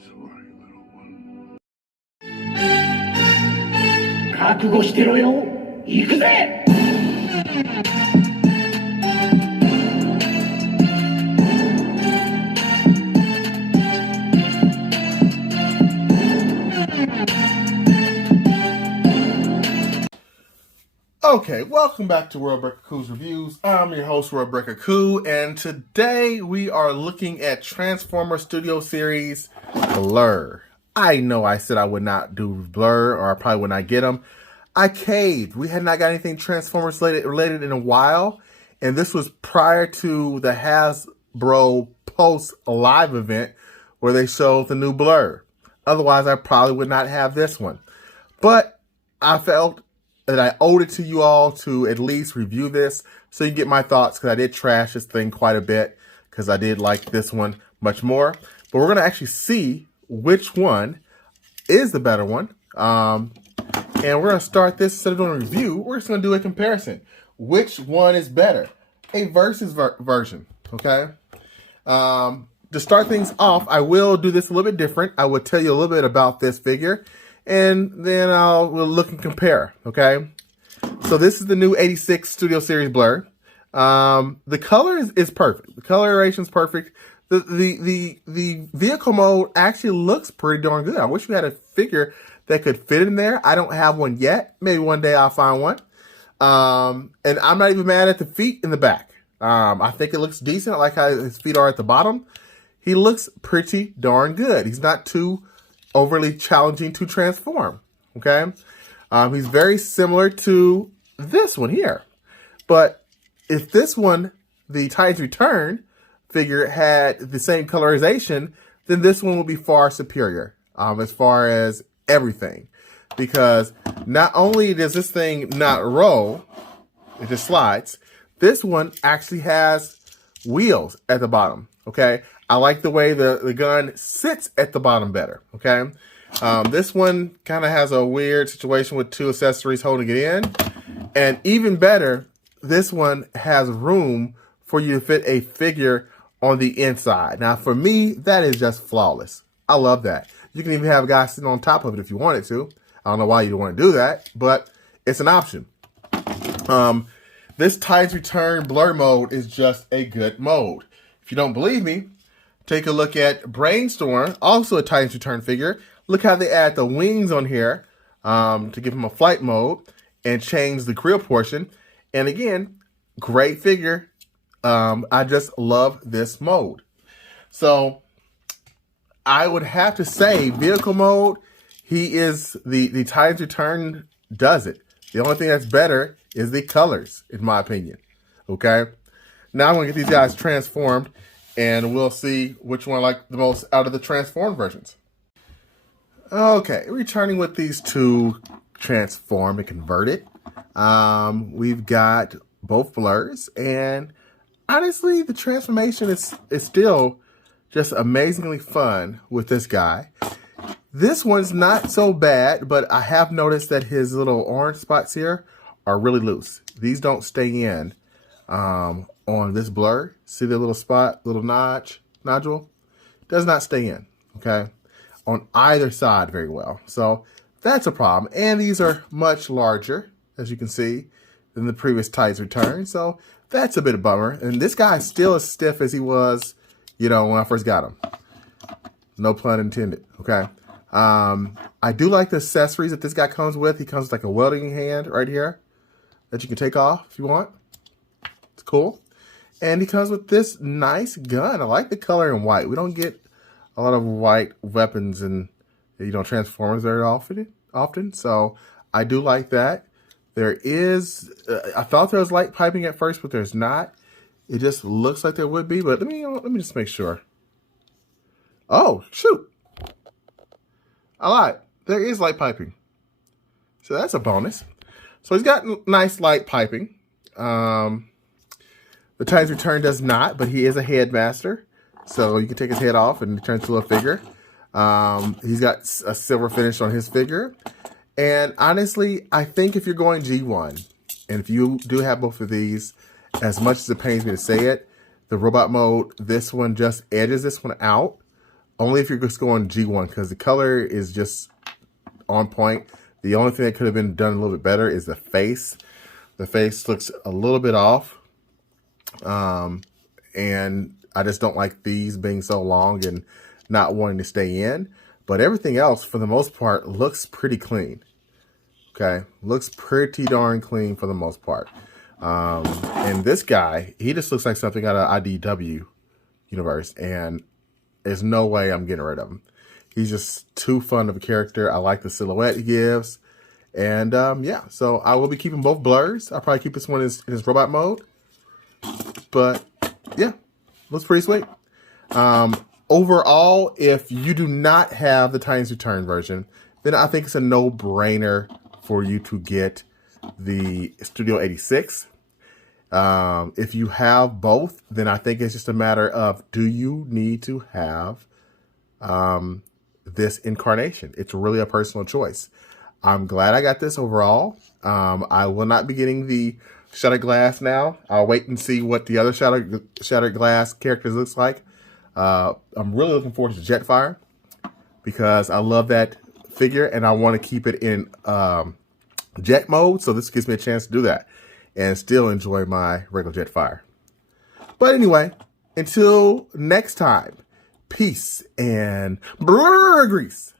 sorry, little one. 覚悟してろよ。行くぜ。Okay, welcome back to World Breaker Coo's Reviews. I'm your host, World Breaker Coo, and today we are looking at Transformer Studio Series Blurr. I know I said I would not do Blurr, or I probably would not get them. I caved. We had not got anything Transformers related in a while, and this was prior to the Hasbro Post Live event where they showed the new Blurr. Otherwise, I probably would not have this one. But I felt that I owed it to you all to at least review this so you can get my thoughts, because I did trash this thing quite a bit because I did like this one much more. But we're going to actually see which one is the better one. And we're going to start this, instead of doing a review, we're just going to do a comparison. Which one is better? A versus version, okay? To start things off, I will do this a little bit different. I will tell you a little bit about this figure, and then we'll look and compare, okay? So this is the new 86 Studio Series Blurr. The color is perfect. The coloration is perfect. The vehicle mode actually looks pretty darn good. I wish we had a figure that could fit in there. I don't have one yet. Maybe one day I'll find one. And I'm not even mad at the feet in the back. I think it looks decent. I like how his feet are at the bottom. He looks pretty darn good. He's not too overly challenging to transform, okay? He's very similar to this one here. But if this one, the Titans Return figure, had the same colorization, then this one will be far superior as far as everything. Because not only does this thing not roll, it just slides, this one actually has wheels at the bottom, okay? I like the way the gun sits at the bottom better, okay? This one kind of has a weird situation with two accessories holding it in. And even better, this one has room for you to fit a figure on the inside. Now, for me, that is just flawless. I love that. You can even have a guy sitting on top of it if you wanted to. I don't know why you want to do that, but it's an option. This Titans Return Blurr mode is just a good mode. If you don't believe me, take a look at Brainstorm, also a Titans Return figure. Look how they add the wings on here to give him a flight mode and change the grill portion. And again, great figure. I just love this mode. So I would have to say vehicle mode, he is the Titans Return does it. The only thing that's better is the colors, in my opinion. Okay. Now I'm going to get these guys transformed, and we'll see which one I like the most out of the transformed versions. Okay, returning with these two transformed and converted. We've got both Blurrs, and honestly, the transformation is still just amazingly fun with this guy. This one's not so bad, but I have noticed that his little orange spots here are really loose. These don't stay in on this Blurr. See the little spot, little nodule? Does not stay in, okay? On either side very well. So that's a problem. And these are much larger, as you can see, than the previous Titans Return. So that's a bit of a bummer. And this guy is still as stiff as he was, you know, when I first got him. No pun intended, okay? I do like the accessories that this guy comes with. He comes with like a welding hand right here that you can take off if you want. It's cool. And he comes with this nice gun. I like the color in white. We don't get a lot of white weapons and, you know, Transformers very often. So I do like that. There is, I thought there was light piping at first, but there's not. It just looks like there would be, but let me just make sure. Oh, shoot. I lied. There is light piping. So that's a bonus. So he's got nice light piping. The Titans Return does not, but he is a headmaster. So you can take his head off and it turns to a figure. He's got a silver finish on his figure. And honestly, I think if you're going G1, and if you do have both of these, as much as it pains me to say it, the robot mode, this one just edges this one out. Only if you're just going G1, because the color is just on point. The only thing that could have been done a little bit better is the face. The face looks a little bit off. And I just don't like these being so long and not wanting to stay in. But everything else, for the most part, looks pretty clean. Okay, looks pretty darn clean for the most part. And this guy, he just looks like something out of IDW universe, and there's no way I'm getting rid of him. He's just too fun of a character. I like the silhouette he gives. And yeah, so I will be keeping both Blurs. I'll probably keep this one in his robot mode. But yeah, looks pretty sweet. Overall, if you do not have the Titans Return version, then I think it's a no-brainer for you to get the Studio 86. If you have both, then I think it's just a matter of, do you need to have this incarnation? It's really a personal choice. I'm glad I got this overall. I will not be getting the Shattered Glass now. I'll wait and see what the other Shattered Glass characters looks like. I'm really looking forward to Jetfire because I love that figure and I want to keep it in jet mode. So this gives me a chance to do that and still enjoy my regular Jetfire. But anyway, until next time, peace and Blurr grease.